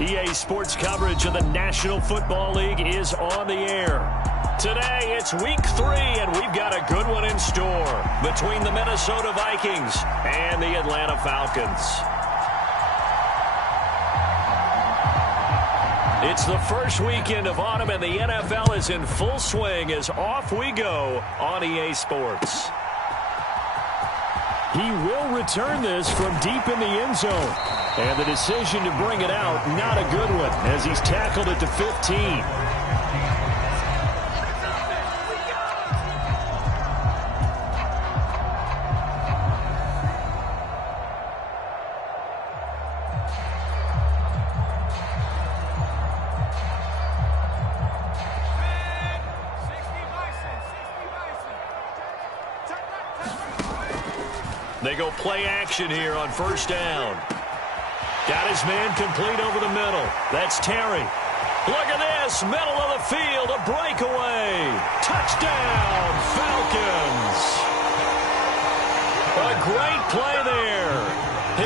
EA Sports coverage of the National Football League is on the air. Today, it's Week 3, and we've got a good one in store between the Minnesota Vikings and the Atlanta Falcons. It's the first weekend of autumn, and the NFL is in full swing as off we go on EA Sports. He will return this from deep in the end zone. And the decision to bring it out, not a good one, as he's tackled at the 15. They go play action here on first down. Got his man complete over the middle. That's Terry. Look at this. Middle of the field. A breakaway. Touchdown, Falcons. A great play there.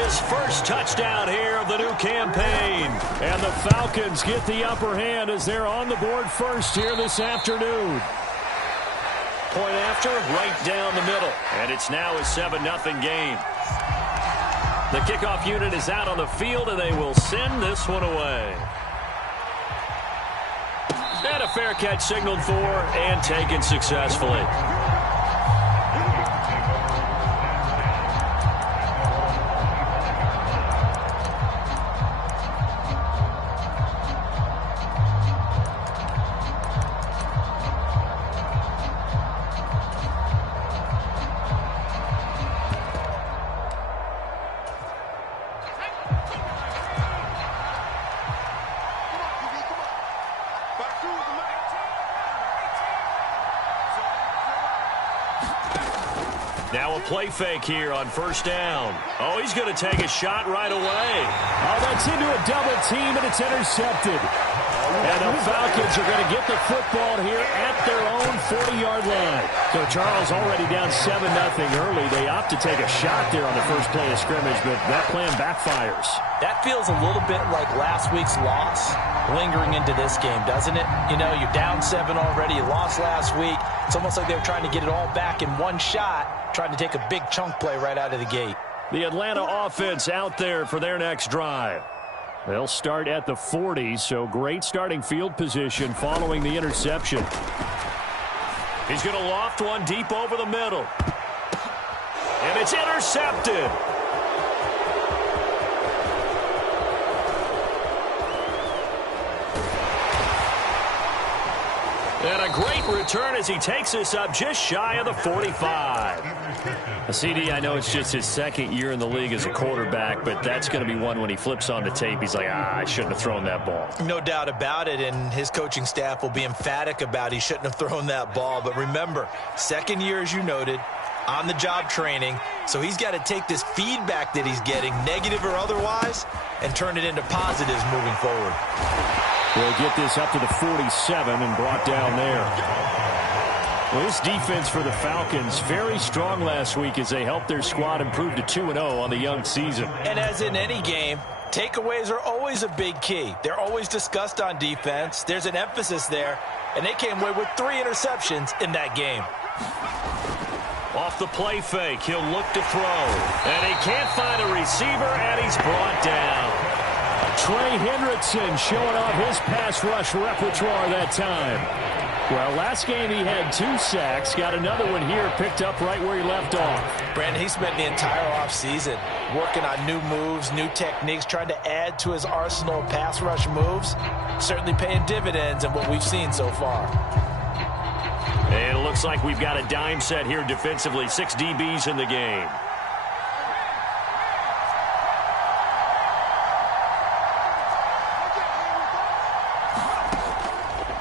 His first touchdown here of the new campaign. And the Falcons get the upper hand as they're on the board first here this afternoon. Point after, right down the middle. And it's now a 7-0 game. The kickoff unit is out on the field, and they will send this one away. And a fair catch signaled for and taken successfully. Now a play fake here on first down. Oh, he's going to take a shot right away. Oh, that's into a double team, and it's intercepted. And the Falcons are going to get the football here at their own 40-yard line. So Charles already down 7-0 early. They opt to take a shot there on the first play of scrimmage, but that plan backfires. That feels a little bit like last week's loss lingering into this game, doesn't it? You know, you're down 7 already. You lost last week. It's almost like they were trying to get it all back in one shot, trying to take a big chunk play right out of the gate. The Atlanta offense out there for their next drive. They'll start at the 40, so great starting field position following the interception. He's going to loft one deep over the middle. And it's intercepted. And a great return as he takes us up just shy of the 45. CD, I know it's just his second year in the league as a quarterback, but that's going to be one when he flips on the tape. He's like, I shouldn't have thrown that ball. No doubt about it, and his coaching staff will be emphatic about he shouldn't have thrown that ball. But remember, second year, as you noted, on-the-job training, so he's got to take this feedback that he's getting, negative or otherwise, and turn it into positives moving forward. We'll get this up to the 47 and brought down there. Well, this defense for the Falcons, very strong last week as they helped their squad improve to 2-0 on the young season. And as in any game, takeaways are always a big key. They're always discussed on defense. There's an emphasis there, and they came away with 3 interceptions in that game. Off the play fake, he'll look to throw. And he can't find a receiver, and he's brought down. Trey Hendrickson showing off his pass rush repertoire that time. Well, last game he had 2 sacks. Got another one here, picked up right where he left off. Brandon, he spent the entire offseason working on new moves, new techniques, trying to add to his arsenal of pass rush moves. Certainly paying dividends in what we've seen so far. And it looks like we've got a dime set here defensively. 6 DBs in the game.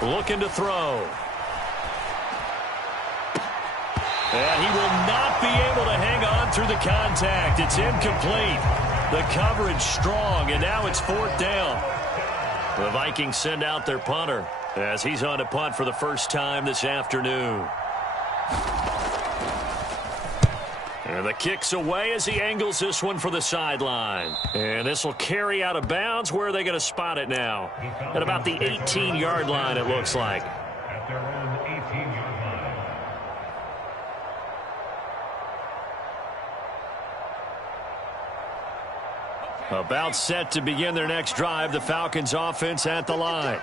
Looking to throw. And he will not be able to hang on through the contact. It's incomplete. The coverage strong, and now it's 4th down. The Vikings send out their punter as he's on to punt for the first time this afternoon. And the kick's away as he angles this one for the sideline. And this will carry out of bounds. Where are they going to spot it now? At about the 18-yard line, it looks like. At their own 18-yard line. About set to begin their next drive. The Falcons offense at the line.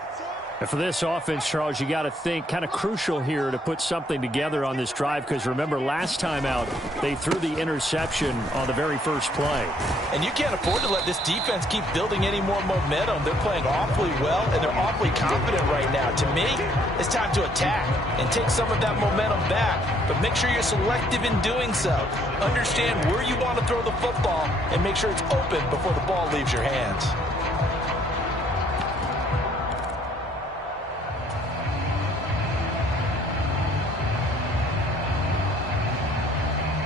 And for this offense, Charles, you got to think kind of crucial here to put something together on this drive, because remember last time out they threw the interception on the very first play. And you can't afford to let this defense keep building any more momentum. They're playing awfully well, and they're awfully confident right now. To me, it's time to attack and take some of that momentum back, but make sure you're selective in doing so. Understand where you want to throw the football and make sure it's open before the ball leaves your hands.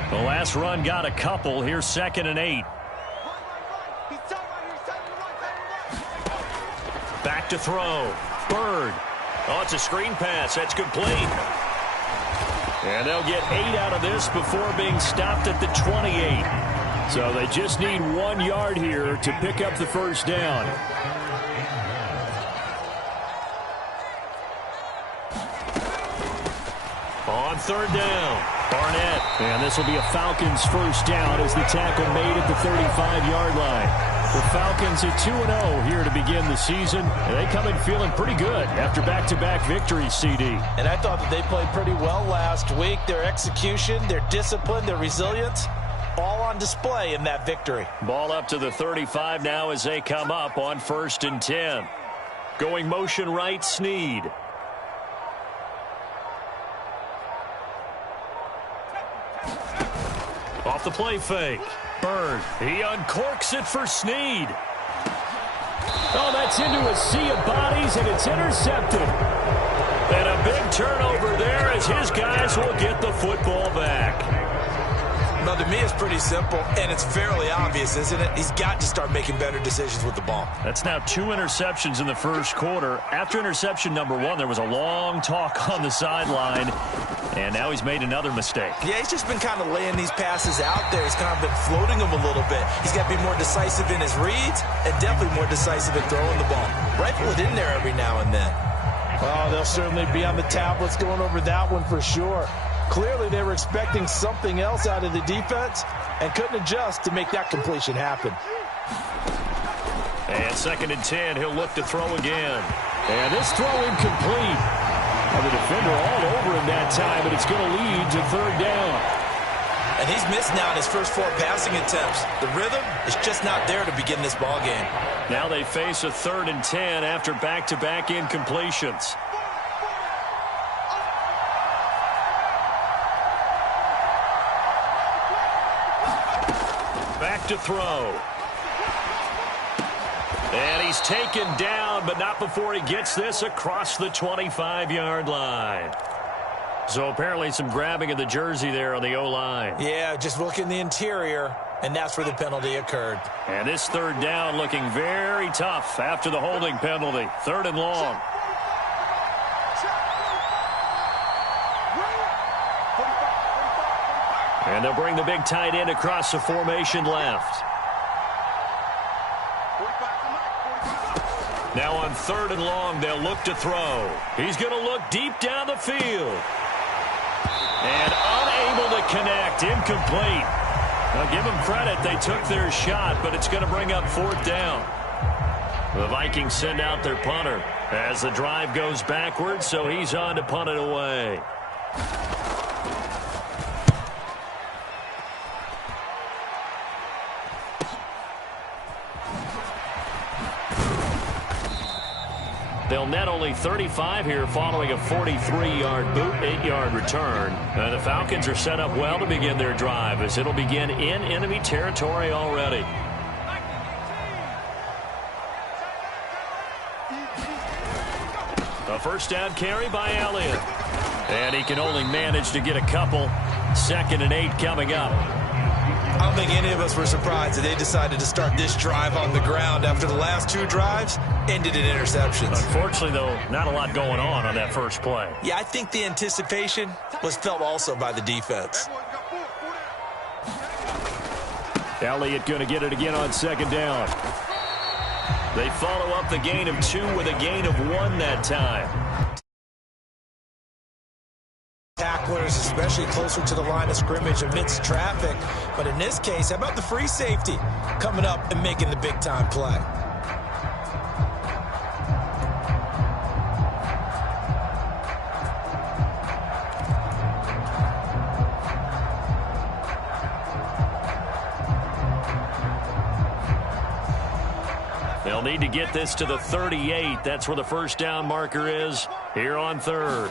The last run got a couple. Here's 2nd and 8. Back to throw. Bird. Oh, it's a screen pass. That's complete. And they'll get 8 out of this before being stopped at the 28. So they just need 1 yard here to pick up the first down. On 3rd down. Barnett, and this will be a Falcons first down as the tackle made at the 35-yard line. The Falcons at 2-0 here to begin the season, and they come in feeling pretty good after back-to-back victories, CD. And I thought that they played pretty well last week. Their execution, their discipline, their resilience, all on display in that victory. Ball up to the 35 now as they come up on 1st and 10. Going motion right, Snead. Off the play fake. Bird. He uncorks it for Snead. Oh, that's into a sea of bodies, and it's intercepted. And a big turnover there as his guys will get the football back. Well, to me, it's pretty simple, and it's fairly obvious, isn't it? He's got to start making better decisions with the ball. That's now 2 interceptions in the first quarter. After interception number 1, there was a long talk on the sideline, and now he's made another mistake. Yeah, he's just been kind of laying these passes out there. He's kind of been floating them a little bit. He's got to be more decisive in his reads and definitely more decisive in throwing the ball. Rifle it in there every now and then. Oh, they'll certainly be on the tablets going over that one for sure. Clearly, they were expecting something else out of the defense and couldn't adjust to make that completion happen. And 2nd and 10, he'll look to throw again. And this throw incomplete. And the defender all over him that time, and it's going to lead to 3rd down. And he's missed now in his first 4 passing attempts. The rhythm is just not there to begin this ball game. Now they face a 3rd and 10 after back-to-back incompletions. Back to throw. And he's taken down, but not before he gets this across the 25-yard line. So apparently some grabbing of the jersey there on the O-line. Yeah, just look in the interior, and that's where the penalty occurred. And this 3rd down looking very tough after the holding penalty. 3rd and long. And they'll bring the big tight end across the formation left. Now on 3rd and long, they'll look to throw. He's going to look deep down the field. And unable to connect. Incomplete. Now give them credit. They took their shot, but it's going to bring up 4th down. The Vikings send out their punter as the drive goes backwards, so he's on to punt it away. They'll net only 35 here following a 43-yard boot, 8-yard return. The Falcons are set up well to begin their drive as it'll begin in enemy territory already. A first down carry by Elliott. And he can only manage to get a couple. 2nd and 8 coming up. I don't think any of us were surprised that they decided to start this drive on the ground after the last 2 drives ended in interceptions. Unfortunately, though, not a lot going on that first play. Yeah, I think the anticipation was felt also by the defense. Elliott going to get it again on second down. They follow up the gain of 2 with a gain of 1 that time. Tacklers, especially closer to the line of scrimmage amidst traffic. But in this case, how about the free safety coming up and making the big-time play? They'll need to get this to the 38. That's where the first down marker is here on third.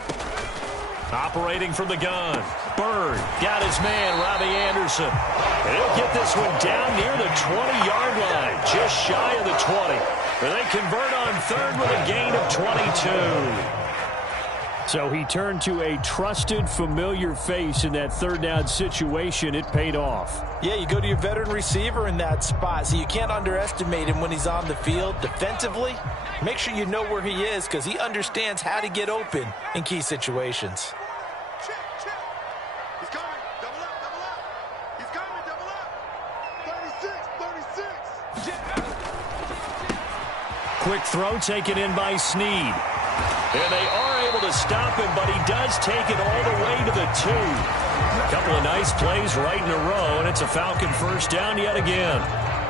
Operating from the gun. Bird got his man, Robbie Anderson. And he'll get this one down near the 20-yard line, just shy of the 20. But they convert on third with a gain of 22. So he turned to a trusted, familiar face in that third down situation. It paid off. Yeah, you go to your veteran receiver in that spot, so you can't underestimate him when he's on the field. Defensively, make sure you know where he is because he understands how to get open in key situations. He's coming. Double up, double up. He's coming, double up. 36, 36. Quick throw taken in by Snead. And they are able to stop him, but he does take it all the way to the 2. A couple of nice plays right in a row, and it's a Falcon first down yet again.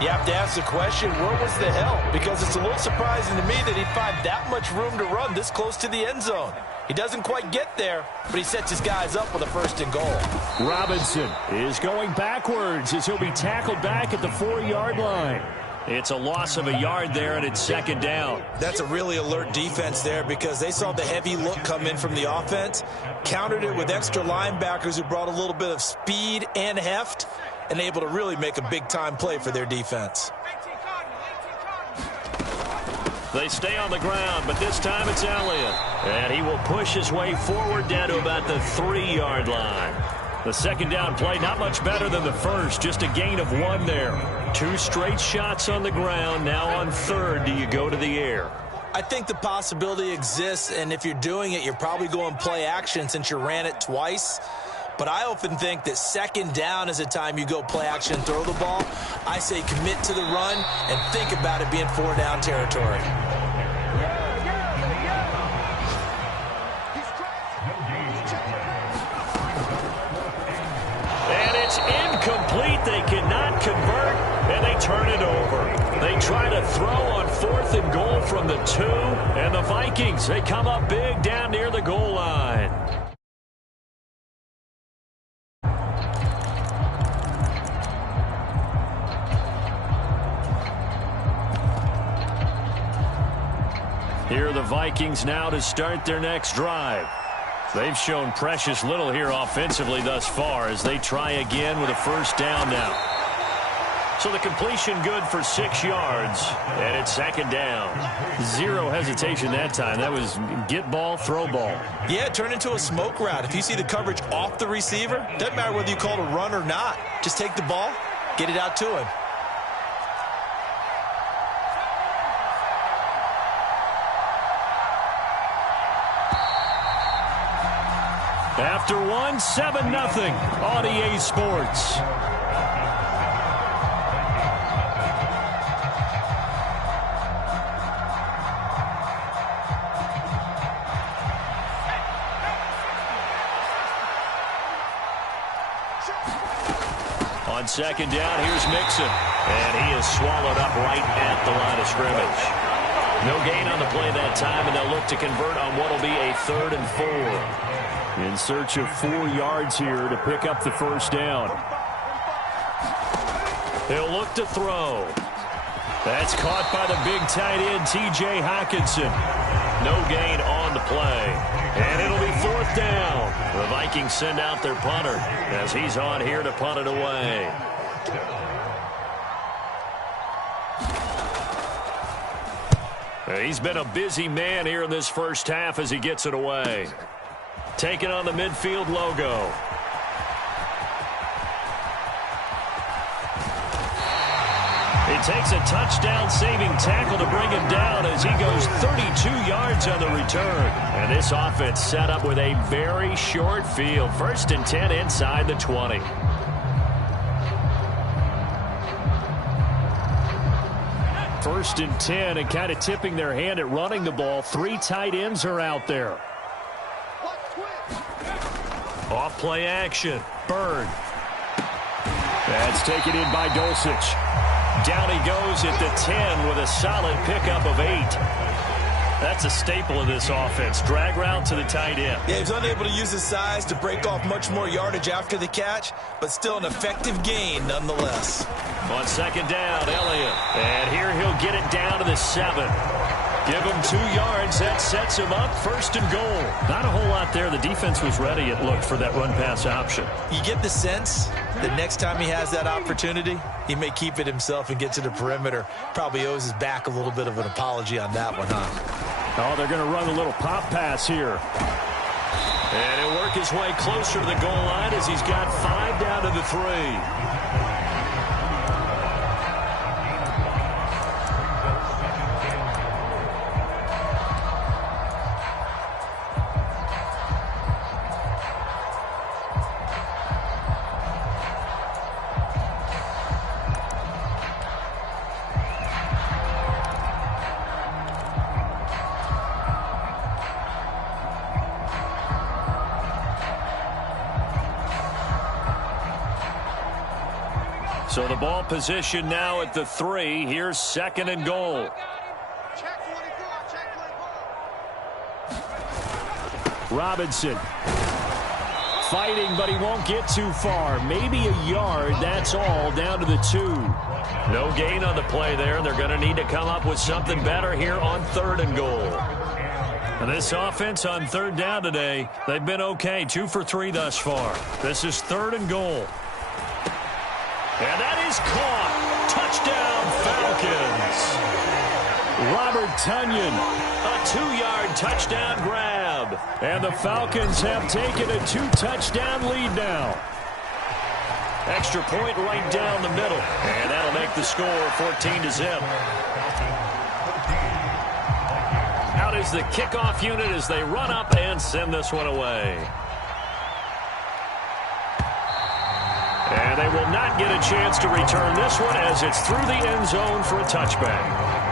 You have to ask the question, where was the help? Because it's a little surprising to me that he'd find that much room to run this close to the end zone. He doesn't quite get there, but he sets his guys up with a first and goal. Robinson is going backwards as he'll be tackled back at the 4-yard line. It's a loss of a yard there, and it's second down. That's a really alert defense there because they saw the heavy look come in from the offense, countered it with extra linebackers who brought a little bit of speed and heft, and able to really make a big-time play for their defense. They stay on the ground, but this time it's Elliott. And he will push his way forward down to about the 3-yard line. The second down play, not much better than the first, just a gain of 1 there. 2 straight shots on the ground. Now on third, do you go to the air? I think the possibility exists, and if you're doing it, you're probably going play action since you ran it twice. But I often think that second down is a time you go play action and throw the ball. I say commit to the run and think about it being 4-down territory. And it's incomplete. They cannot convert, and they turn it over. They try to throw on 4th and goal from the 2, and the Vikings, they come up big down near the goal line. Here are the Vikings now to start their next drive. They've shown precious little here offensively thus far as they try again with a first down now. So the completion good for 6 yards, and it's second down. 0 hesitation that time. That was get ball, throw ball. Yeah, turn into a smoke route. If you see the coverage off the receiver, doesn't matter whether you call it a run or not. Just take the ball, get it out to him. After 1, 7-0 on EA Sports. On second down, here's Mixon. And he is swallowed up right at the line of scrimmage. No gain on the play that time, and they'll look to convert on what will be a 3rd and 4. In search of 4 yards here to pick up the first down. He'll look to throw. That's caught by the big tight end, T.J. Hockenson. No gain on the play. And it'll be 4th down. The Vikings send out their punter as he's on here to punt it away. He's been a busy man here in this first half as he gets it away. Taking on the midfield logo. He takes a touchdown-saving tackle to bring him down as he goes 32 yards on the return. And this offense set up with a very short field. 1st and 10 inside the 20. First and 10, and kind of tipping their hand at running the ball. 3 tight ends are out there. Off play action. Bird. That's taken in by Dulcich. Down he goes at the 10 with a solid pickup of 8. That's a staple of this offense. Drag route to the tight end. Yeah, he's unable to use his size to break off much more yardage after the catch, but still an effective gain nonetheless. On second down, Elliott. And here he'll get it down to the 7. Give him 2 yards. That sets him up. First and goal. Not a whole lot there. The defense was ready, it looked, for that run-pass option. You get the sense that next time he has that opportunity, he may keep it himself and get to the perimeter. Probably owes his back a little bit of an apology on that one, huh? Oh, they're going to run a little pop pass here. And he'll work his way closer to the goal line as he's got 5 down to the 3. So the ball position now at the 3. Here's second and goal. Robinson fighting, but he won't get too far. Maybe a yard, that's all, down to the 2. No gain on the play there, and they're going to need to come up with something better here on third and goal. And this offense on third down today, they've been okay, 2 for 3 thus far. This is third and goal. And that is caught. Touchdown, Falcons. Robert Tonyan, a 2-yard touchdown grab. And the Falcons have taken a 2-touchdown lead now. Extra point right down the middle. And that'll make the score 14-0. Out is the kickoff unit as they run up and send this one away. And they will not get a chance to return this one as it's through the end zone for a touchback.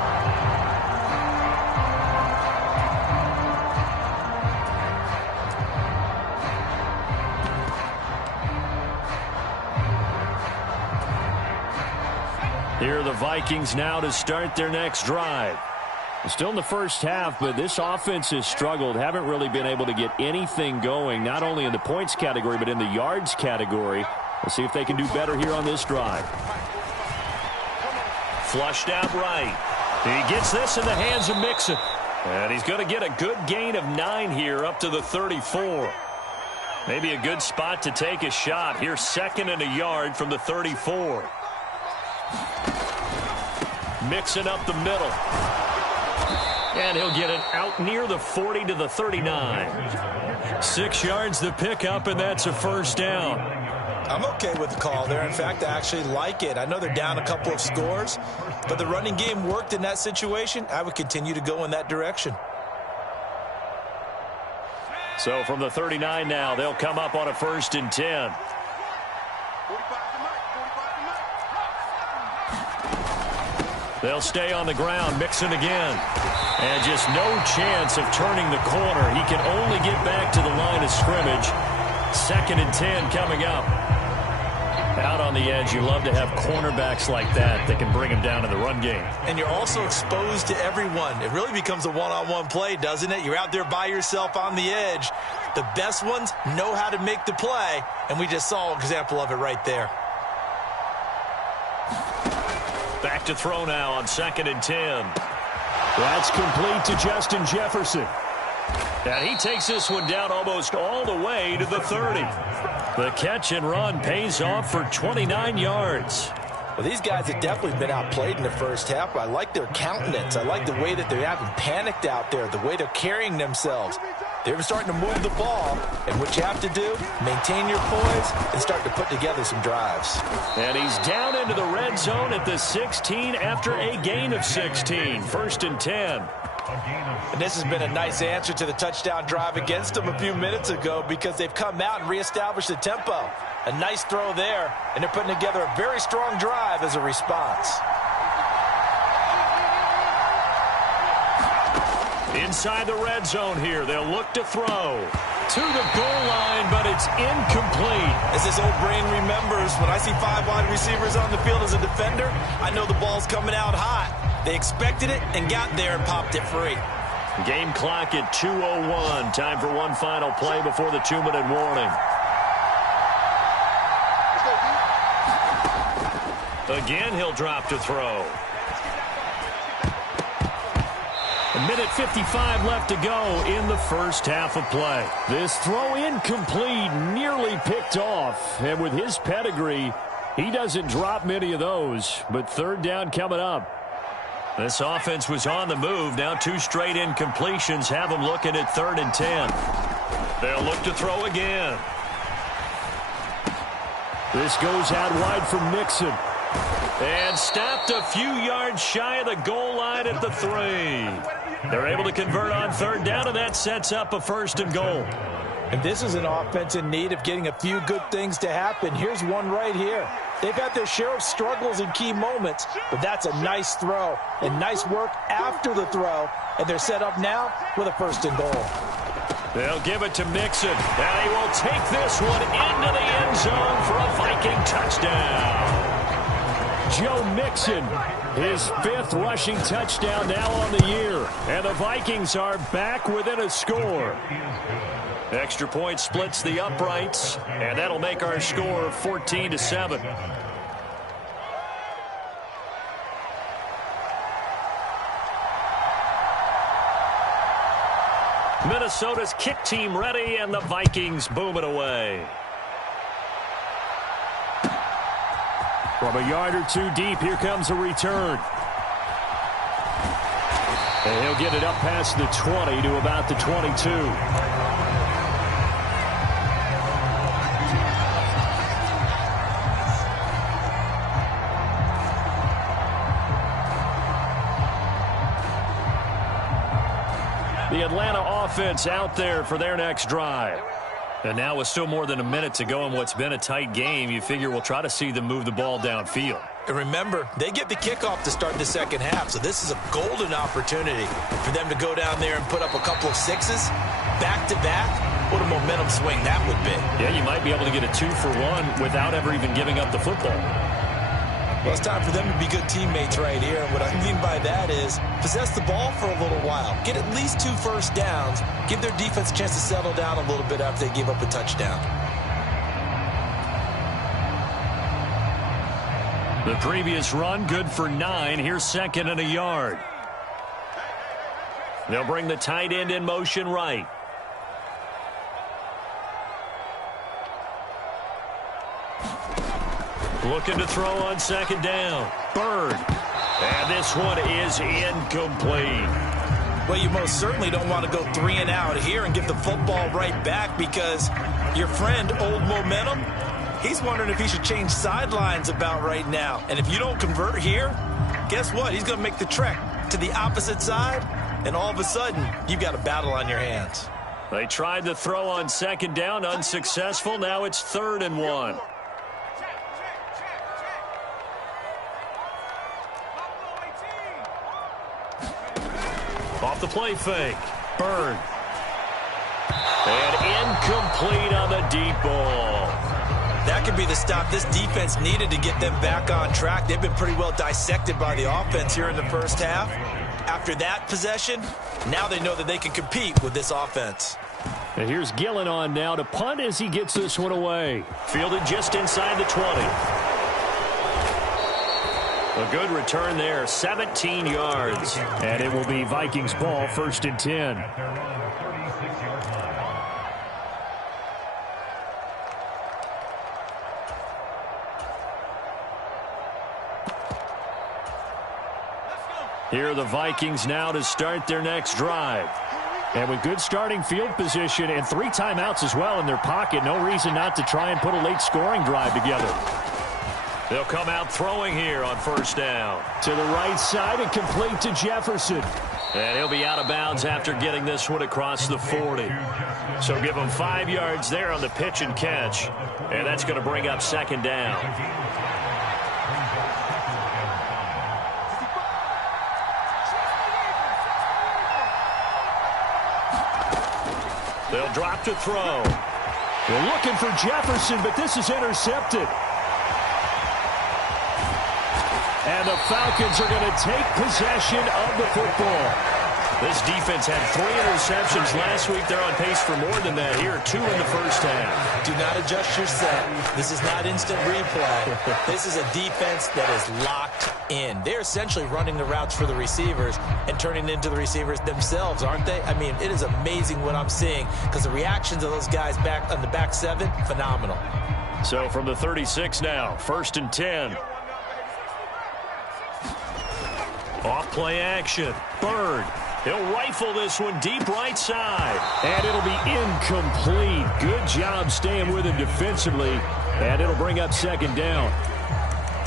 Here are the Vikings now to start their next drive. Still in the first half, but this offense has struggled. Haven't really been able to get anything going, not only in the points category, but in the yards category. Let's see if they can do better here on this drive. Flushed out right. He gets this in the hands of Mixon. And he's going to get a good gain of 9 here up to the 34. Maybe a good spot to take a shot. Here's second and a yard from the 34. Mixon up the middle. And he'll get it out near the 40 to the 39. 6 yards the pickup, and that's a first down. I'm okay with the call there. In fact, I actually like it. I know they're down a couple of scores, but the running game worked in that situation. I would continue to go in that direction. So from the 39 now, they'll come up on a first and 10. They'll stay on the ground, Mixon again. And just no chance of turning the corner. He can only get back to the line of scrimmage. Second and 10 coming up. Out on the edge, you love to have cornerbacks like that can bring him down in the run game. And you're also exposed to everyone. It really becomes a one-on-one play, doesn't it? You're out there by yourself on the edge. The best ones know how to make the play, and we just saw an example of it right there. Back to throw now on second and 10. That's complete to Justin Jefferson. And he takes this one down almost all the way to the 30. The catch and run pays off for 29 yards. Well, these guys have definitely been outplayed in the first half, but I like their countenance. I like the way that they haven't panicked out there, the way they're carrying themselves. They're starting to move the ball, and what you have to do, maintain your poise and start to put together some drives. And he's down into the red zone at the 16 after a gain of 16. First and 10. And this has been a nice answer to the touchdown drive against them a few minutes ago because they've come out and reestablished the tempo. A nice throw there, and they're putting together a very strong drive as a response. Inside the red zone here, they'll look to throw. To the goal line, but it's incomplete. As this old brain remembers, when I see 5 wide receivers on the field as a defender, I know the ball's coming out hot. They expected it and got there and popped it free. Game clock at 2:01. Time for one final play before the 2-minute warning. Again, he'll drop to throw. A minute 55 left to go in the first half of play. This throw incomplete, nearly picked off. And with his pedigree, he doesn't drop many of those. But third down coming up. This offense was on the move. Now 2 straight incompletions have them looking at 3rd and 10. They'll look to throw again. This goes out wide for Mixon. And stopped a few yards shy of the goal line at the 3. They're able to convert on 3rd down, and that sets up a 1st and goal. And this is an offense in need of getting a few good things to happen. Here's one right here. They've had their share of struggles in key moments, but that's a nice throw and nice work after the throw, and they're set up now with a 1st and goal. They'll give it to Mixon. And he will take this one into the end zone for a Viking touchdown. Joe Mixon, his 5th rushing touchdown now on the year. And the Vikings are back within a score. Extra point splits the uprights, and that'll make our score 14-7. Minnesota's kick team ready, and the Vikings boom it away. From a yard or 2 deep, here comes a return. And he'll get it up past the 20 to about the 22. The Atlanta offense out there for their next drive. And now with still more than a minute to go in what's been a tight game, you figure we'll try to see them move the ball downfield. And remember, they get the kickoff to start the second half, so this is a golden opportunity for them to go down there and put up a couple of 6s back-to-back. What a momentum swing that would be. Yeah, you might be able to get a 2-for-1 without ever even giving up the football. Well, it's time for them to be good teammates right here. And what I mean by that is possess the ball for a little while. Get at least 2 first downs. Give their defense a chance to settle down a little bit after they give up a touchdown. The previous run, good for 9. Here's 2nd and a yard. They'll bring the tight end in motion right. Looking to throw on 2nd down. Bird. And this one is incomplete. Well, you most certainly don't want to go 3 and out here and give the football right back, because your friend, Old Momentum, he's wondering if he should change sidelines about right now. And if you don't convert here, guess what? He's going to make the trek to the opposite side, and all of a sudden, you've got a battle on your hands. They tried to throw on 2nd down, unsuccessful. Now it's 3rd and 1. Off the play fake. Bird. And incomplete on the deep ball. That could be the stop this defense needed to get them back on track. They've been pretty well dissected by the offense here in the first half. After that possession, now they know that they can compete with this offense. And here's Gillen on now to punt as he gets this one away. Fielded just inside the 20. A good return there, 17 yards. And it will be Vikings ball, 1st and 10. Here are the Vikings now to start their next drive. And with good starting field position and 3 timeouts as well in their pocket, no reason not to try and put a late scoring drive together. They'll come out throwing here on 1st down. To the right side and complete to Jefferson. And he'll be out of bounds after getting this one across the 40. So give him 5 yards there on the pitch and catch. And that's going to bring up 2nd down. They'll drop to throw. They're looking for Jefferson, but this is intercepted. And the Falcons are going to take possession of the football. This defense had 3 interceptions last week. They're on pace for more than that here. 2 in the first half. Do not adjust your set. This is not instant replay. This is a defense that is locked in. They're essentially running the routes for the receivers and turning into the receivers themselves, aren't they? I mean, it is amazing what I'm seeing because the reactions of those guys back on the back 7, phenomenal. So from the 36 now, 1st and 10. Off play action. Bird. He'll rifle this one deep right side. And it'll be incomplete. Good job staying with him defensively. And it'll bring up 2nd down.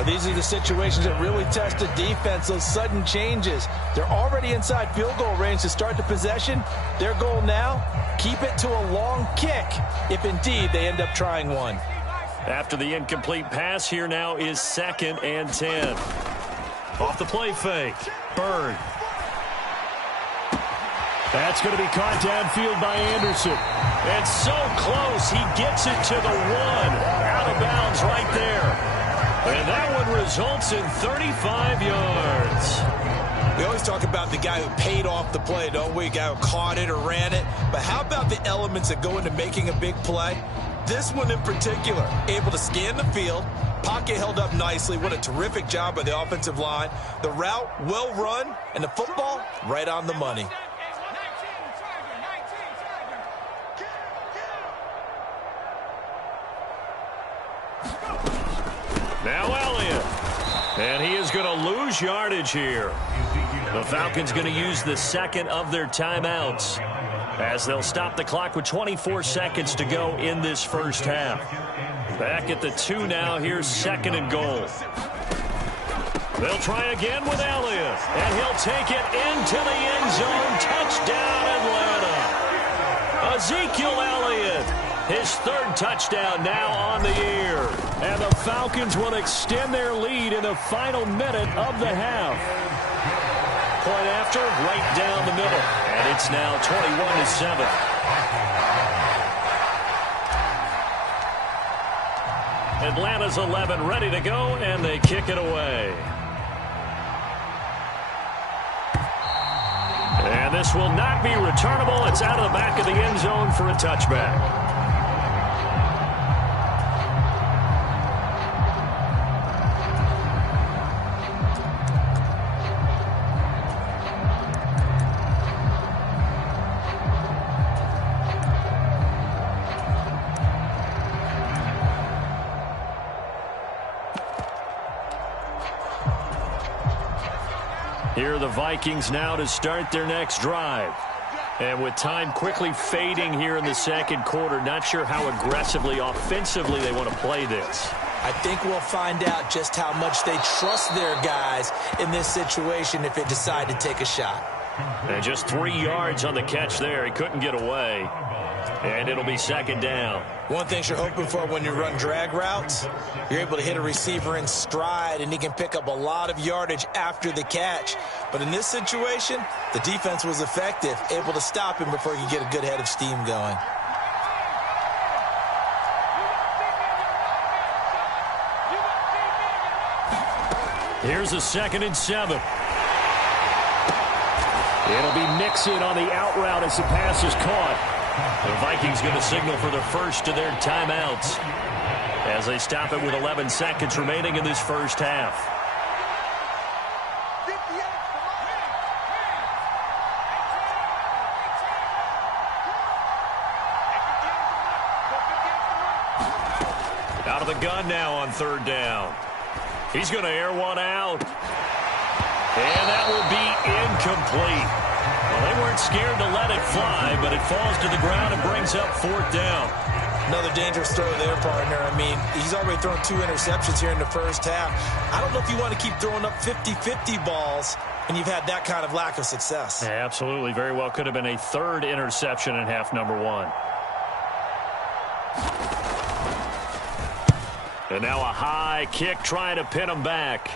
These are the situations that really test the defense, those sudden changes. They're already inside field goal range to start the possession. Their goal now, keep it to a long kick, if indeed they end up trying one. After the incomplete pass, here now is 2nd and 10. Off the play fake. Bird. That's going to be caught downfield by Anderson. And so close, he gets it to the 1. Out of bounds right there. And that one results in 35 yards. We always talk about the guy who paid off the play, don't we? The guy who caught it or ran it. But how about the elements that go into making a big play? This one in particular, able to scan the field, pocket held up nicely. What a terrific job by the offensive line. The route, well run, and the football, right on the money. Now Elliott. And he is going to lose yardage here. The Falcons going to use the 2nd of their timeouts as they'll stop the clock with 24 seconds to go in this first half. Back at the 2 now. Here's 2nd and goal. They'll try again with Elliott. And he'll take it into the end zone. Touchdown, Atlanta. Ezekiel Elliott. His 3rd touchdown now on the year. And the Falcons will extend their lead in the final minute of the half. Point after, right down the middle. And it's now 21-7. Atlanta's 11 ready to go, and they kick it away. And this will not be returnable. It's out of the back of the end zone for a touchback. Here are the Vikings now to start their next drive. And with time quickly fading here in the 2nd quarter, not sure how aggressively, offensively they want to play this. I think we'll find out just how much they trust their guys in this situation if they decide to take a shot. And just 3 yards on the catch there. He couldn't get away. And it'll be 2nd down. One thing you're hoping for when you run drag routes, you're able to hit a receiver in stride, and he can pick up a lot of yardage after the catch. But in this situation, the defense was effective, able to stop him before he could get a good head of steam going. Here's a 2nd and 7. It'll be Mixon on the out route as the pass is caught. The Vikings going to signal for the first of their timeouts as they stop it with 11 seconds remaining in this first half. Out of the gun now on 3rd down. He's going to air one out. And that will be incomplete. Well, they weren't scared to let it fly, but it falls to the ground and brings up 4th down. Another dangerous throw there, partner. I mean, he's already thrown 2 interceptions here in the first half. I don't know if you want to keep throwing up 50-50 balls when you've had that kind of lack of success. Yeah, absolutely. Very well could have been a 3rd interception in half number 1. And now a high kick trying to pin him back.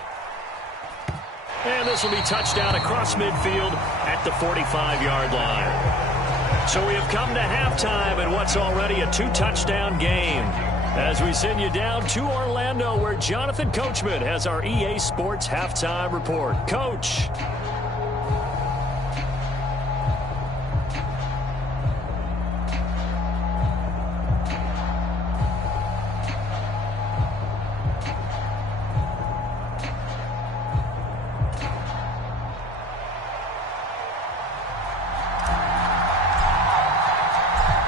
And this will be touchdown across midfield at the 45-yard line. So we have come to halftime in what's already a 2-touchdown game. As we send you down to Orlando, where Jonathan Coachman has our EA Sports Halftime Report. Coach.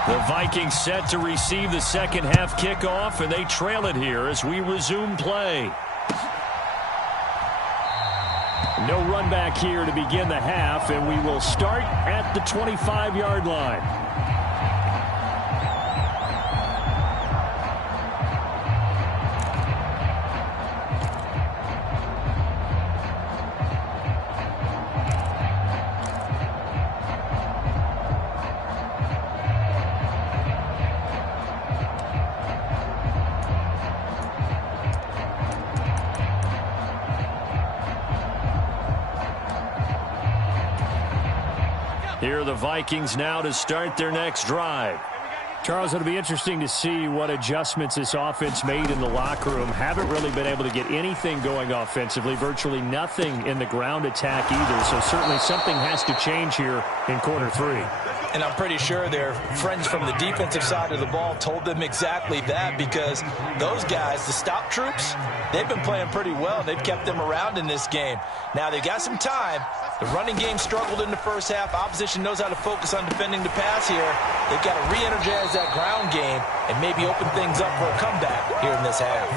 The Vikings set to receive the second half kickoff, and they trail it here as we resume play. No run back here to begin the half, and we will start at the 25-yard line. Here are the Vikings now to start their next drive. Charles, it'll be interesting to see what adjustments this offense made in the locker room. Haven't really been able to get anything going offensively, virtually nothing in the ground attack either. So certainly something has to change here in quarter three. And I'm pretty sure their friends from the defensive side of the ball told them exactly that, because those guys, the stop troops, they've been playing pretty well, and they've kept them around in this game. Now, they've got some time. The running game struggled in the first half. Opposition knows how to focus on defending the pass here. They've got to re-energize that ground game and maybe open things up for a comeback here in this half.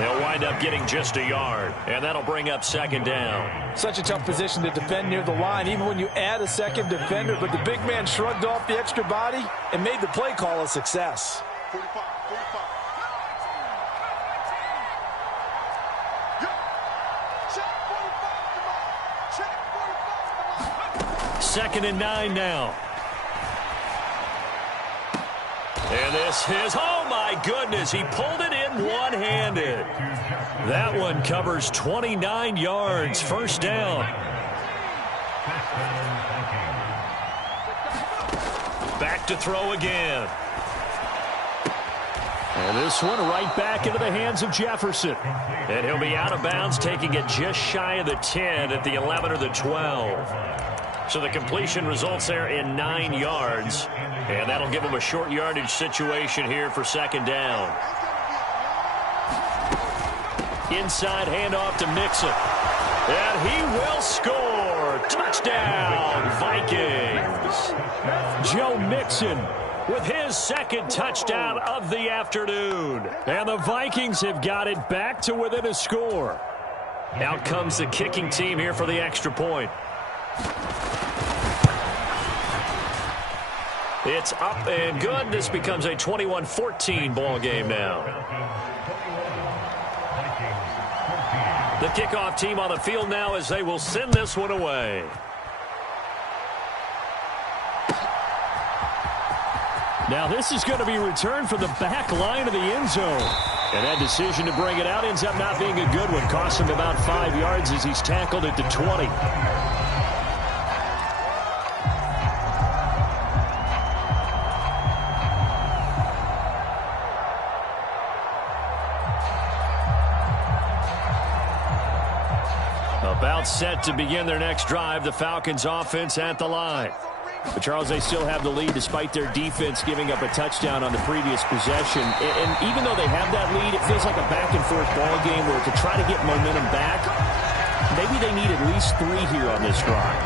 They'll wind up getting just a yard, and that'll bring up second down. Such a tough position to defend near the line, even when you add a second defender, but the big man shrugged off the extra body and made the play call a success. 45. Second and 9 now. And this is, oh my goodness, he pulled it in one-handed. That one covers 29 yards, first down. Back to throw again. And this one right back into the hands of Jefferson. And he'll be out of bounds, taking it just shy of the 10 at the 11 or the 12. So the completion results there in 9 yards. And that'll give him a short yardage situation here for second down. Inside handoff to Mixon. And he will score. Touchdown, Vikings. Joe Mixon with his second touchdown of the afternoon. And the Vikings have got it back to within a score. Out comes the kicking team here for the extra point. It's up and good. This becomes a 21-14 ball game now. The kickoff team on the field now as they will send this one away. Now this is going to be returned from the back line of the end zone. And that decision to bring it out ends up not being a good one. Costs him about 5 yards as he's tackled at the 20. About set to begin their next drive, the Falcons offense at the line. But Charles, they still have the lead despite their defense giving up a touchdown on the previous possession. And even though they have that lead, it feels like a back-and-forth ball game where to try to get momentum back, maybe they need at least 3 here on this drive.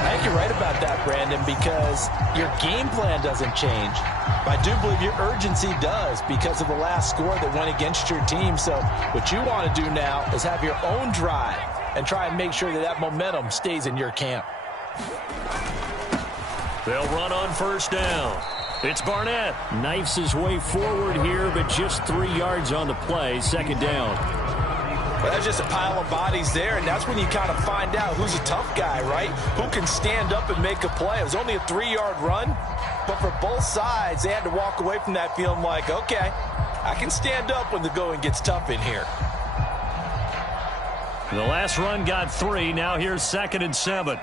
I think you're right about that, Brandon, because your game plan doesn't change. But I do believe your urgency does because of the last score that went against your team. So what you want to do now is have your own drive and try and make sure that that momentum stays in your camp. They'll run on first down. It's Barnett. Knifes his way forward here, but just 3 yards on the play. Second down. Well, that's just a pile of bodies there, and that's when you kind of find out who's a tough guy, right? Who can stand up and make a play. It was only a 3-yard run, but for both sides, they had to walk away from that feeling like, okay, I can stand up when the going gets tough in here. The last run got 3. Now here's second and 7.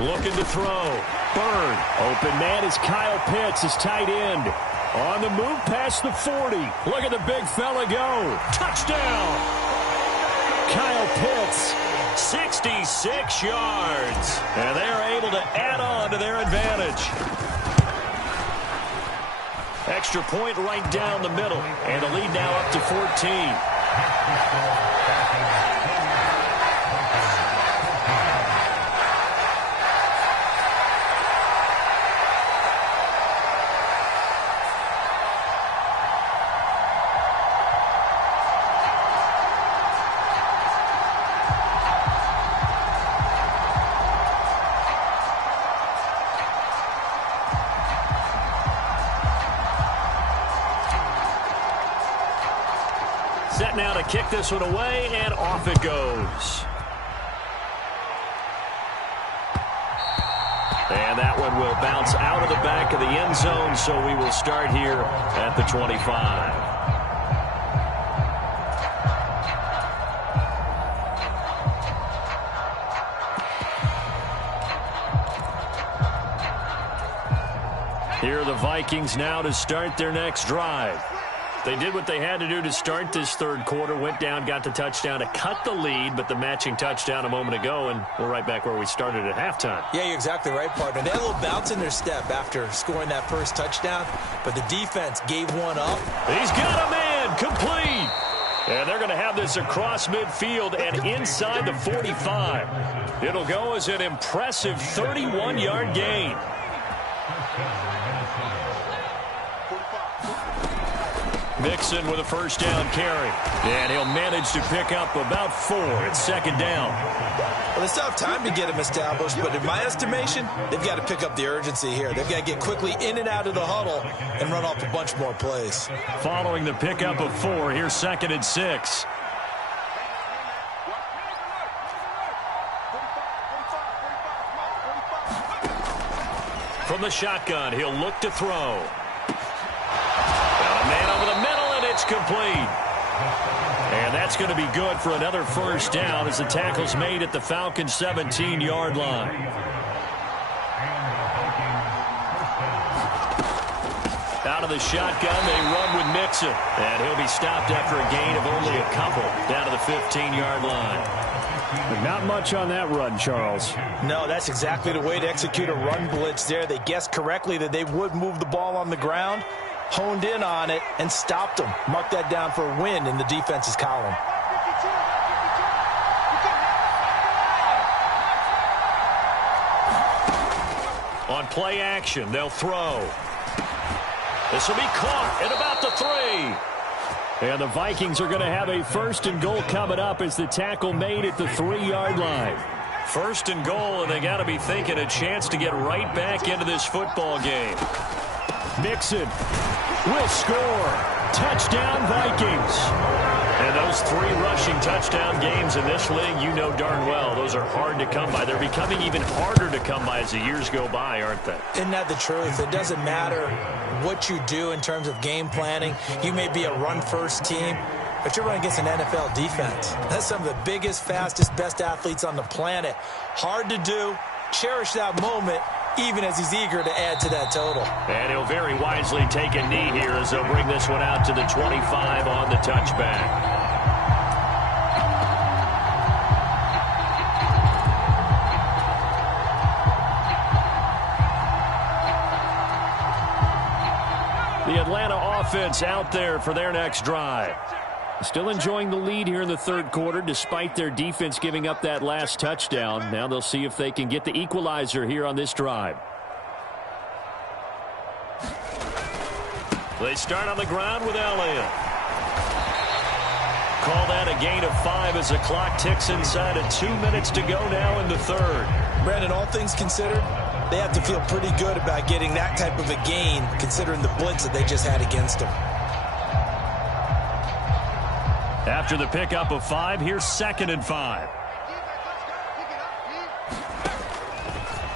Looking to throw. Bird. Open man is Kyle Pitts, his tight end. On the move past the 40. Look at the big fella go. Touchdown. Kyle Pitts, 66 yards. And they are able to add on to their advantage. Extra point right down the middle. And the lead now up to 14. Set now to kick this one away, and off it goes. And that one will bounce out of the back of the end zone, so we will start here at the 25. Here are the Vikings now to start their next drive. They did what they had to do to start this third quarter, went down, got the touchdown to cut the lead, but the matching touchdown a moment ago, and we're right back where we started at halftime. Yeah, you're exactly right, partner. They had a little bounce in their step after scoring that first touchdown, but the defense gave one up. He's got a man, complete. And they're going to have this across midfield and inside the 45. It'll go as an impressive 31-yard gain. Mixon with a first down carry. And he'll manage to pick up about 4. It's second down. Well, it's tough time to get him established, but in my estimation, they've got to pick up the urgency here. They've got to get quickly in and out of the huddle and run off a bunch more plays. Following the pickup of 4, here's second and 6. From the shotgun, he'll look to throw. Got a man over the middle, and it's complete. And that's going to be good for another first down as the tackle's made at the Falcons' 17-yard line. Out of the shotgun, they run with Mixon. And he'll be stopped after a gain of only a couple down to the 15-yard line. Not much on that run, Charles. No, that's exactly the way to execute a run blitz there. They guessed correctly that they would move the ball on the ground, honed in on it, and stopped them. Mark that down for a win in the defense's column. On play action, they'll throw. This will be caught at about the 3. And the Vikings are going to have a first and goal coming up as the tackle made at the 3-yard line. First and goal, and they got to be thinking a chance to get right back into this football game. Mixon will score. Touchdown, Vikings. And those 3 rushing touchdown games in this league, you know darn well, those are hard to come by. They're becoming even harder to come by as the years go by, aren't they? Isn't that the truth? It doesn't matter what you do in terms of game planning. You may be a run-first team, but you're running against an NFL defense. That's some of the biggest, fastest, best athletes on the planet. Hard to do. Cherish that moment, even as he's eager to add to that total. And he'll very wisely take a knee here as they'll bring this one out to the 25 on the touchback. The Atlanta offense out there for their next drive. Still enjoying the lead here in the third quarter despite their defense giving up that last touchdown. Now they'll see if they can get the equalizer here on this drive. They start on the ground with Elliott. Call that a gain of 5 as the clock ticks inside of 2 minutes to go now in the third. Brandon, all things considered, they have to feel pretty good about getting that type of a gain considering the blitz that they just had against them. After the pickup of 5, here's second and 5.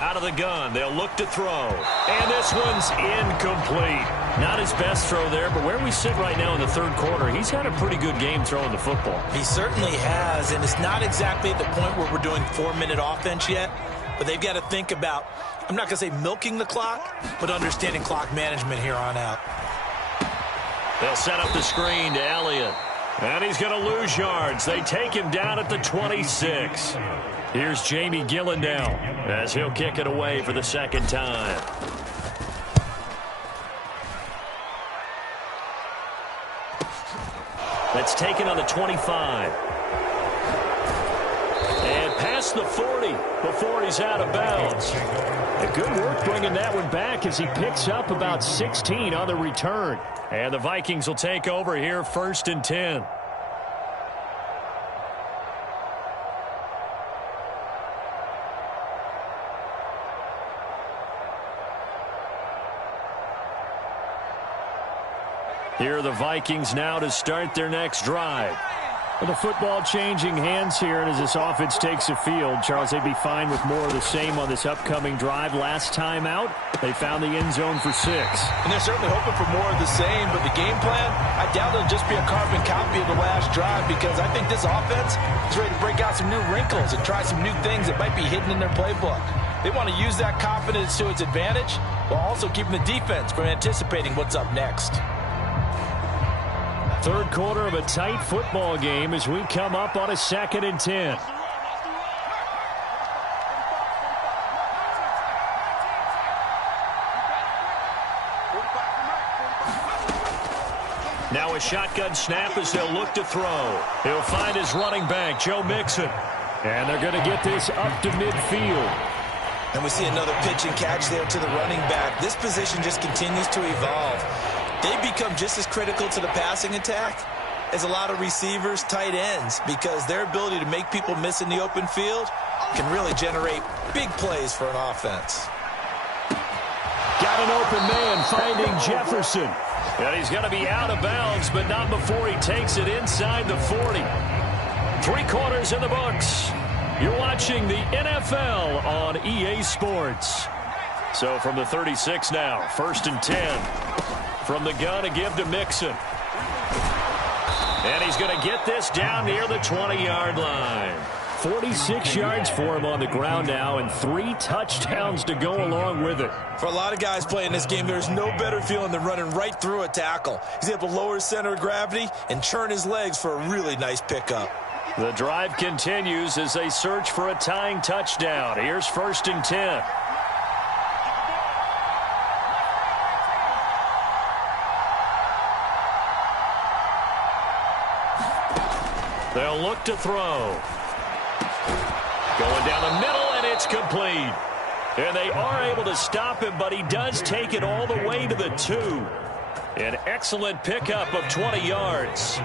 Out of the gun, they'll look to throw. And this one's incomplete. Not his best throw there, but where we sit right now in the third quarter, he's had a pretty good game throwing the football. He certainly has, and it's not exactly at the point where we're doing 4-minute offense yet, but they've got to think about, I'm not going to say milking the clock, but understanding clock management here on out. They'll set up the screen to Elliott. And he's going to lose yards. They take him down at the 26. Here's Jamie Gillen now as he'll kick it away for the second time. That's taken on the 25. And past the 40 before he's out of bounds. And good work bringing that one back as he picks up about 16 on the return. And the Vikings will take over here, 1st and 10. Here are the Vikings now to start their next drive. Well, the football changing hands here, and as this offense takes the field, Charles, they'd be fine with more of the same on this upcoming drive. Last time out, they found the end zone for 6. And they're certainly hoping for more of the same, but the game plan, I doubt it'll just be a carbon copy of the last drive, because I think this offense is ready to break out some new wrinkles and try some new things that might be hidden in their playbook. They want to use that confidence to its advantage while also keeping the defense from anticipating what's up next. Third quarter of a tight football game as we come up on a 2nd and 10. Now a shotgun snap as they'll look to throw. He'll find his running back, Joe Mixon. And they're going to get this up to midfield. And we see another pitch and catch there to the running back. This position just continues to evolve. They become just as critical to the passing attack as a lot of receivers, tight ends, because their ability to make people miss in the open field can really generate big plays for an offense. Got an open man finding Jefferson. And he's going to be out of bounds, but not before he takes it inside the 40. 3 quarters in the books. You're watching the NFL on EA Sports. So from the 36 now, 1st and 10. From the gun to give to Mixon. And he's going to get this down near the 20-yard line. 46 yards for him on the ground now, and 3 touchdowns to go along with it. For a lot of guys playing this game, there's no better feeling than running right through a tackle. He's able to lower his center of gravity and churn his legs for a really nice pickup. The drive continues as they search for a tying touchdown. Here's 1st and 10. They'll look to throw. Going down the middle, and it's complete. And they are able to stop him, but he does take it all the way to the 2. An excellent pickup of 20 yards.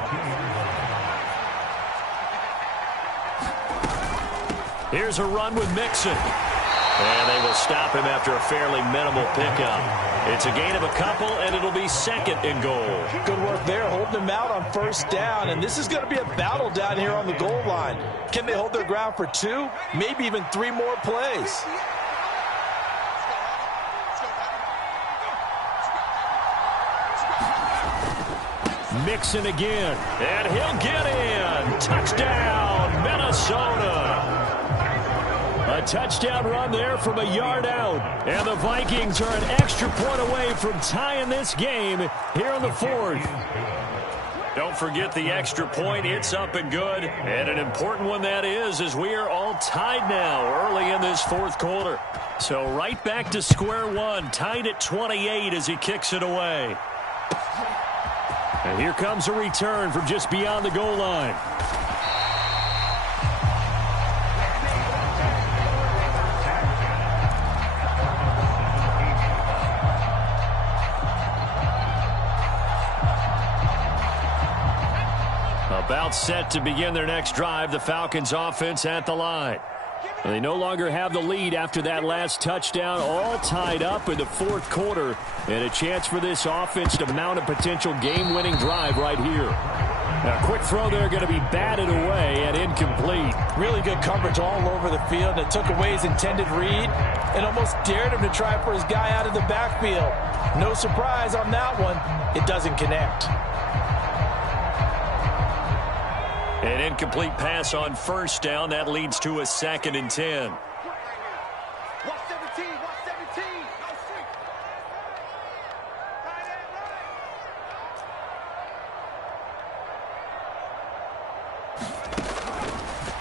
Here's a run with Mixon. And they will stop him after a fairly minimal pickup. It's a gain of a couple, and it'll be 2nd and goal. Good work there, holding them out on 1st down. And this is going to be a battle down here on the goal line. Can they hold their ground for 2, maybe even 3 more plays? Mixon again. And he'll get in. Touchdown, Minnesota. A touchdown run there from a yard out. And the Vikings are an extra point away from tying this game here in the 4th. Don't forget the extra point. It's up and good. And an important one that is, as we are all tied now early in this 4th quarter. So right back to square one, tied at 28 as he kicks it away. And here comes a return from just beyond the goal line. About set to begin their next drive, the Falcons offense at the line. They no longer have the lead after that last touchdown, all tied up in the 4th quarter, and a chance for this offense to mount a potential game-winning drive right here. A quick throw there going to be batted away and incomplete. Really good coverage all over the field. It took away his intended read and almost dared him to try for his guy out of the backfield. No surprise on that one. It doesn't connect. An incomplete pass on 1st down. That leads to a 2nd and 10.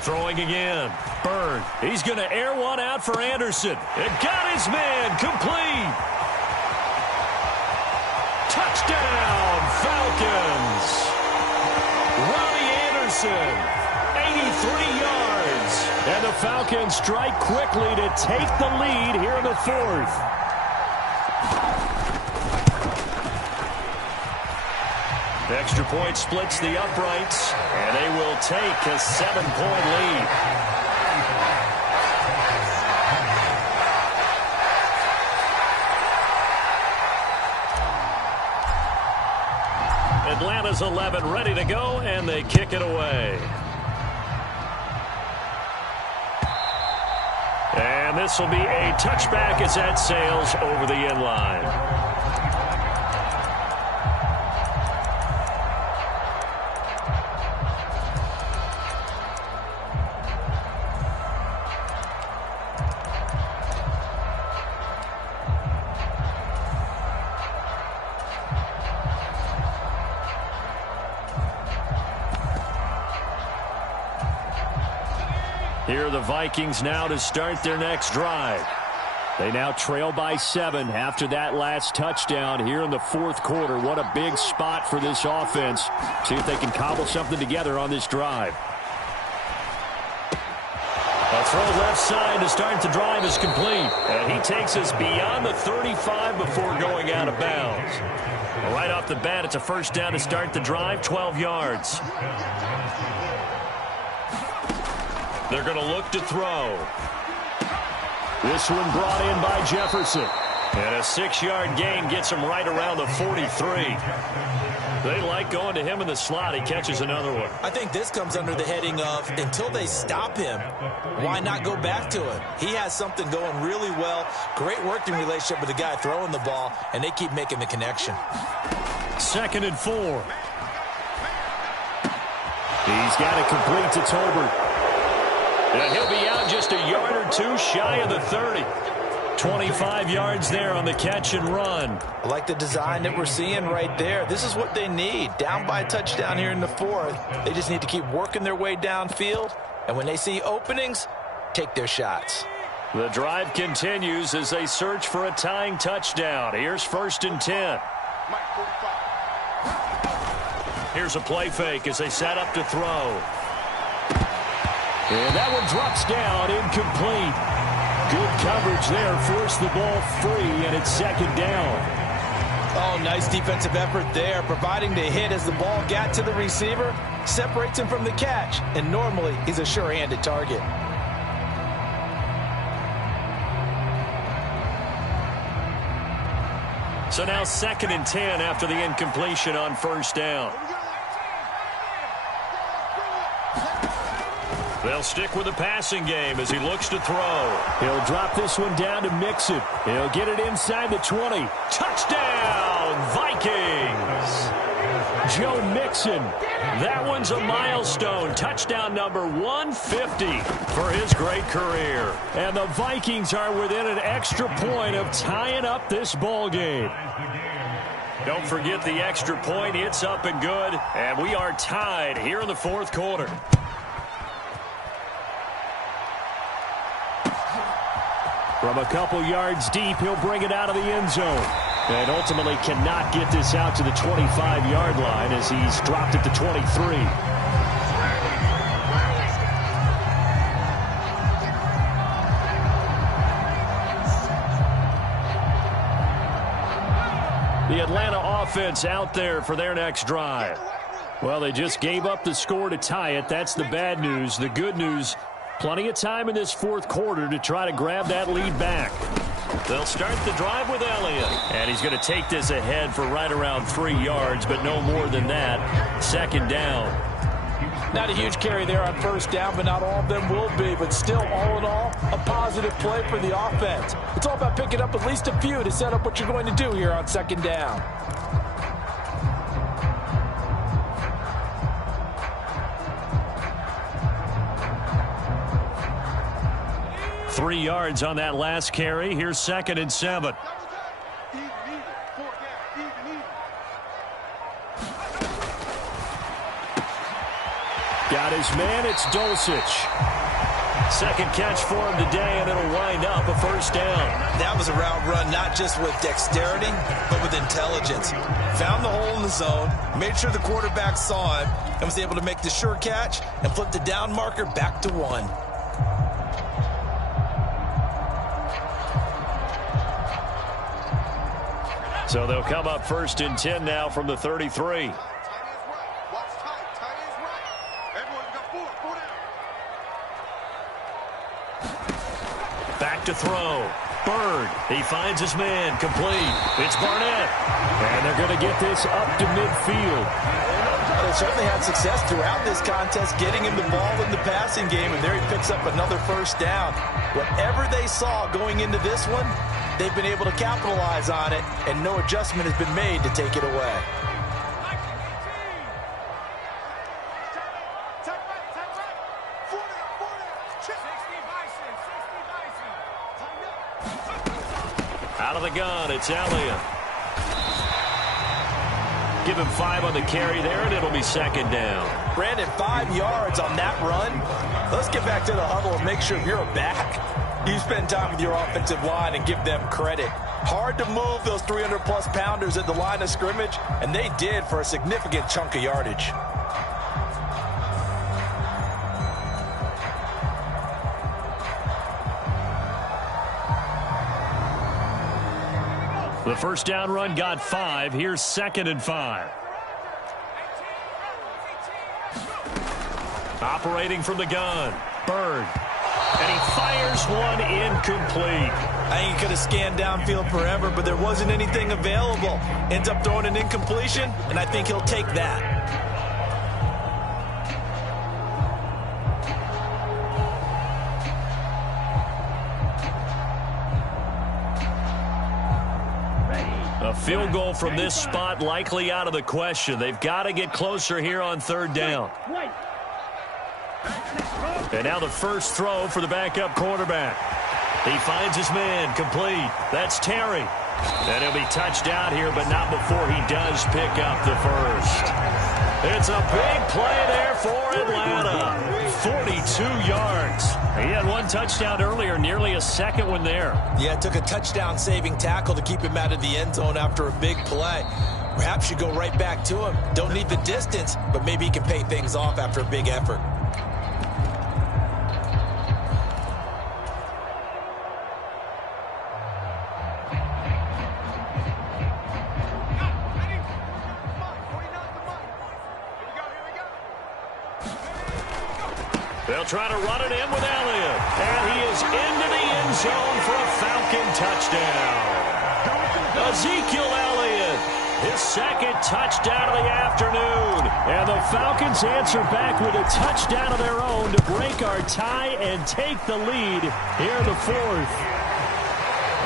Throwing again. Bird. He's going to air one out for Anderson. It got his man complete. Touchdown, Falcons. Robbie Anderson, 83 yards. And the Falcons strike quickly to take the lead here in the fourth. Extra point splits the uprights, and they will take a 7-point lead. Atlanta's 11 ready to go, and they kick it away. And this will be a touchback as that sails over the end line. Here are the Vikings now to start their next drive. They now trail by 7 after that last touchdown here in the fourth quarter. What a big spot for this offense. See if they can cobble something together on this drive. A throw left side to start the drive is complete. And he takes us beyond the 35 before going out of bounds. Right off the bat, it's a first down to start the drive, 12 yards. They're going to look to throw. This one brought in by Jefferson. And a 6-yard gain gets him right around the 43. They like going to him in the slot. He catches another one. I think this comes under the heading of until they stop him, why not go back to him? He has something going really well. Great working relationship with the guy throwing the ball, and they keep making the connection. 2nd and 4. He's got it complete to Tolbert. And he'll be out just a yard or two shy of the 30. 25 yards there on the catch and run. I like the design that we're seeing right there. This is what they need. Down by a touchdown here in the fourth. They just need to keep working their way downfield. And when they see openings, take their shots. The drive continues as they search for a tying touchdown. Here's 1st and 10. Here's a play fake as they set up to throw. And that one drops down, incomplete. Good coverage there, forced the ball free, and it's 2nd down. Oh, nice defensive effort there, providing the hit as the ball got to the receiver, separates him from the catch, and normally he's a sure-handed target. So now 2nd and 10 after the incompletion on 1st down. They'll stick with the passing game as he looks to throw. He'll drop this one down to Mixon. He'll get it inside the 20. Touchdown, Vikings! Joe Mixon. That one's a milestone. Touchdown number 150 for his great career. And the Vikings are within an extra point of tying up this ball game. Don't forget the extra point. It's up and good. And we are tied here in the fourth quarter. From a couple yards deep, he'll bring it out of the end zone. And ultimately cannot get this out to the 25-yard line as he's dropped it to 23. The Atlanta offense out there for their next drive. Well, they just gave up the score to tie it. That's the bad news. The good news, plenty of time in this fourth quarter to try to grab that lead back. They'll start the drive with Elliott. And he's going to take this ahead for right around 3 yards, but no more than that. 2nd down. Not a huge carry there on 1st down, but not all of them will be. But still, all in all, a positive play for the offense. It's all about picking up at least a few to set up what you're going to do here on 2nd down. Three yards on that last carry. Here's 2nd and 7. Got his man. It's Dulcich. Second catch for him today, and it'll wind up a first down. That was a route run not just with dexterity, but with intelligence. Found the hole in the zone, made sure the quarterback saw him, and was able to make the sure catch and flip the down marker back to 1. So they'll come up 1st and 10 now from the 33. Back to throw. Bird. He finds his man. Complete. It's Barnett. And they're going to get this up to midfield. They certainly had success throughout this contest getting him the ball in the passing game, and there he picks up another first down. Whatever they saw going into this one, they've been able to capitalize on it, and no adjustment has been made to take it away. Out of the gun, it's Elliott. Give him 5 on the carry there, and it'll be 2nd down. Brandon, 5 yards on that run. Let's get back to the huddle and make sure you're back. You spend time with your offensive line and give them credit. Hard to move those 300-plus pounders at the line of scrimmage, and they did for a significant chunk of yardage. The first down run got 5. Here's 2nd and 5. Operating from the gun. Bird. And he fires one incomplete. I think he could have scanned downfield forever, but there wasn't anything available. Ends up throwing an incompletion, and I think he'll take that. A field goal from this spot likely out of the question. They've got to get closer here on 3rd down. And now the first throw for the backup quarterback. He finds his man. Complete. That's Terry. And he'll be touched out here, but not before he does pick up the first. It's a big play there for Atlanta. 42 yards. He had 1 touchdown earlier, nearly a 2nd one there. Yeah, it took a touchdown-saving tackle to keep him out of the end zone after a big play. Perhaps you go right back to him. Don't need the distance, but maybe he can pay things off after a big effort. They'll try to run it in with Elliott. And he is into the end zone for a Falcon touchdown. Ezekiel Elliott, his 2nd touchdown of the afternoon. And the Falcons answer back with a touchdown of their own to break our tie and take the lead here in the 4th.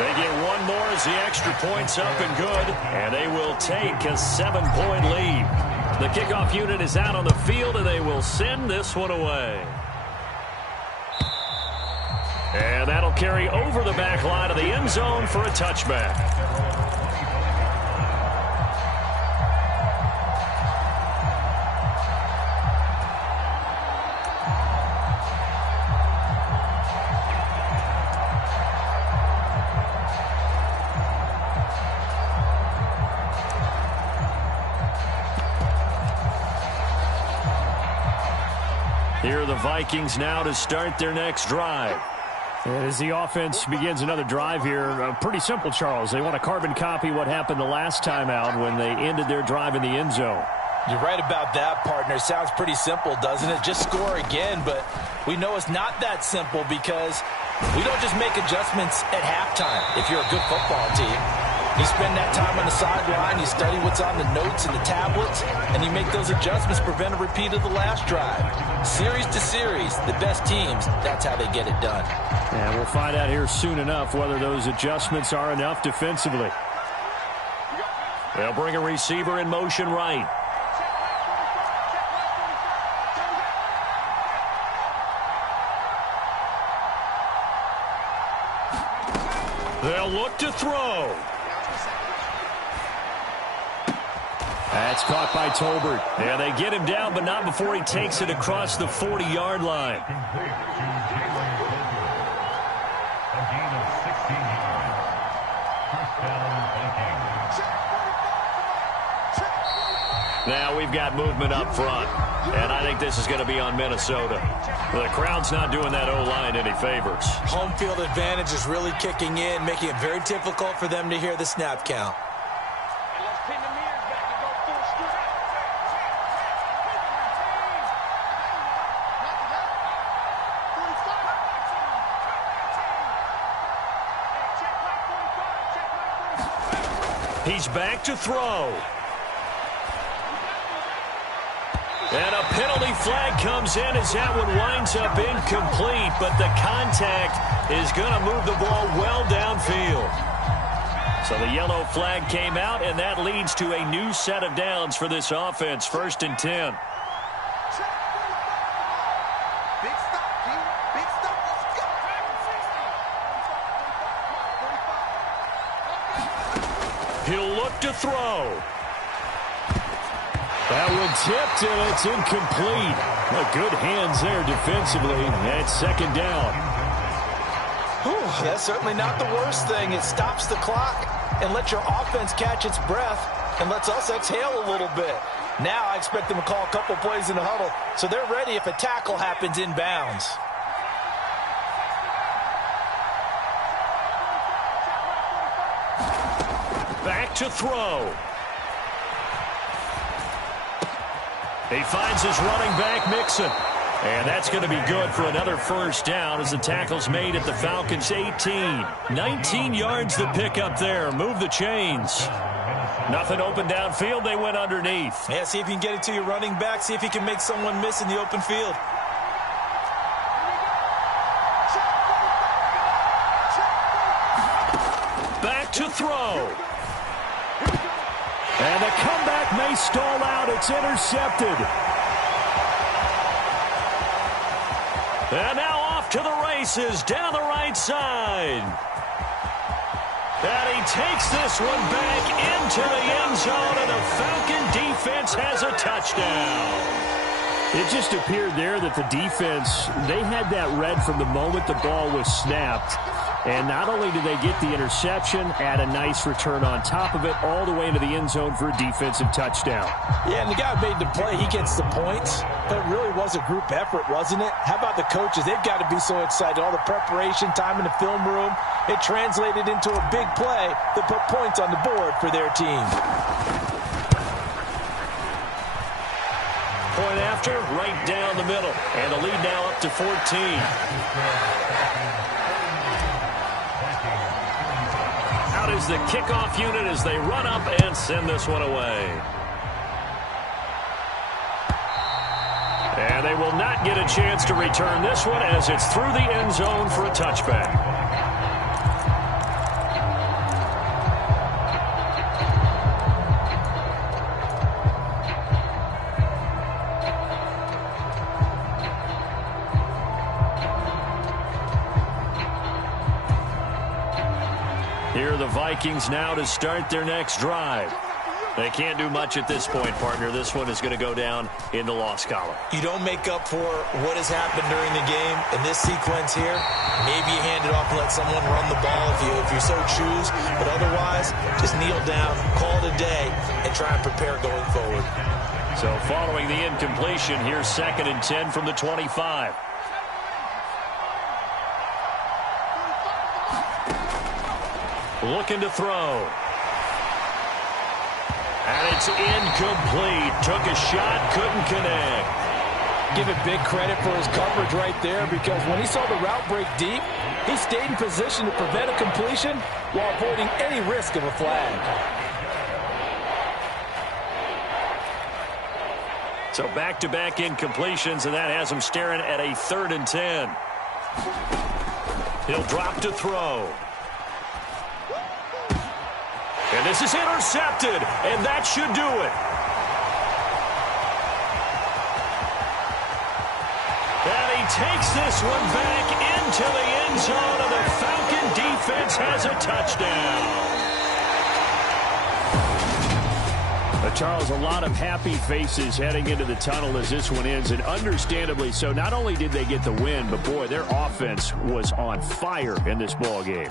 They get 1 more as the extra point's up and good. And they will take a 7-point lead. The kickoff unit is out on the field, and they will send this one away. And that'll carry over the back line of the end zone for a touchback. Here are the Vikings now to start their next drive. As the offense begins another drive here, pretty simple, Charles. They want to carbon copy what happened the last time out when they ended their drive in the end zone. You're right about that, partner. Sounds pretty simple, doesn't it? Just score again, but we know it's not that simple because we don't just make adjustments at halftime if you're a good football team. You spend that time on the sideline, you study what's on the notes and the tablets, and you make those adjustments to prevent a repeat of the last drive. Series to series, the best teams, that's how they get it done. And we'll find out here soon enough whether those adjustments are enough defensively. They'll bring a receiver in motion right. They'll look to throw. That's caught by Tolbert. Yeah, they get him down, but not before he takes it across the 40-yard line. A gain of 16 yards. First down, Vikings. Now we've got movement up front, and I think this is going to be on Minnesota. The crowd's not doing that O-line any favors. Home field advantage is really kicking in, making it very difficult for them to hear the snap count. He's back to throw. And a penalty flag comes in as that one winds up incomplete, but the contact is going to move the ball well downfield. So the yellow flag came out, and that leads to a new set of downs for this offense, 1st and 10. Big stop, G. Big stop. Let's go. He'll look to throw. That one tipped, and it's incomplete. Well, good hands there defensively. That's 2nd down. Whew, that's certainly not the worst thing. It stops the clock and lets your offense catch its breath and lets us exhale a little bit. Now I expect them to call a couple plays in the huddle so they're ready if a tackle happens inbounds. Back to throw. He finds his running back, Mixon. And that's going to be good for another 1st down as the tackle's made at the Falcons' 18. 19 yards to pick up there. Move the chains. Nothing open downfield. They went underneath. Yeah, see if you can get it to your running back. See if you can make someone miss in the open field. Back to throw. And the comeback may stall out. It's intercepted. And now off to the races down the right side. And he takes this one back into the end zone, and the Falcon defense has a touchdown. It just appeared there that the defense, they had that read from the moment the ball was snapped. And not only did they get the interception, add a nice return on top of it, all the way into the end zone for a defensive touchdown. Yeah, and the guy made the play. He gets the points. But it really was a group effort, wasn't it? How about the coaches? They've got to be so excited. All the preparation, time in the film room, it translated into a big play that put points on the board for their team. Point after, right down the middle. And the lead now up to 14. Out is the kickoff unit as they run up and send this one away. And they will not get a chance to return this one as it's through the end zone for a touchback. Here are the Vikings now to start their next drive. They can't do much at this point, partner. This one is going to go down in the loss column. You don't make up for what has happened during the game. In this sequence here, maybe you hand it off and let someone run the ball if you so choose. But otherwise, just kneel down, call it a day, and try and prepare going forward. So following the incompletion, here's 2nd and 10 from the 25. Looking to throw. And it's incomplete. Took a shot, couldn't connect. Give it big credit for his coverage right there, because when he saw the route break deep, he stayed in position to prevent a completion while avoiding any risk of a flag. So back-to-back incompletions, and that has him staring at a 3rd and 10. He'll drop to throw. And this is intercepted, and that should do it. And he takes this one back into the end zone, and the Falcon defense has a touchdown. Charles, a lot of happy faces heading into the tunnel as this one ends, and understandably so. Not only did they get the win, but boy, their offense was on fire in this ball game.